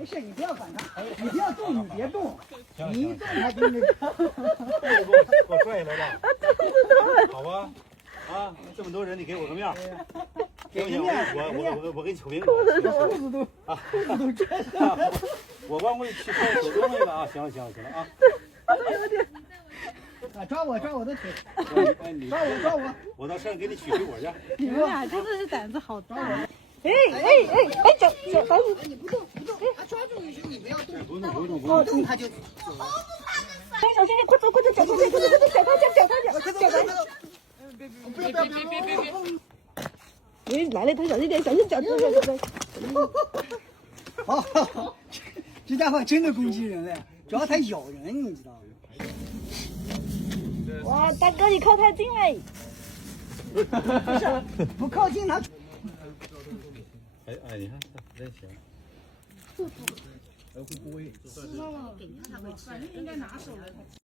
没事，你不要管它，你不要动，你别动，你一动它就那个。给我拽下来了，好吧？啊，这么多人，你给我个面儿，行不行？我给你求名。裤子都拽上了。我帮过去去拍手东西了啊！行了啊！啊，抓我的腿！哎，你抓我！我到山上给你取水果去。你们俩真的是胆子好大！哎，脚，你不动，它抓住你时你不要动，不动，动它就。小心点，快走，脚他！不要！哎，来了，他小心点，脚。好，这家伙真的攻击人了，主要它咬人，你知道吗？哇，大哥，你靠太近了。不是，不靠近它。哎，你看真行。吃了，给它它会吃，反正应该拿手了。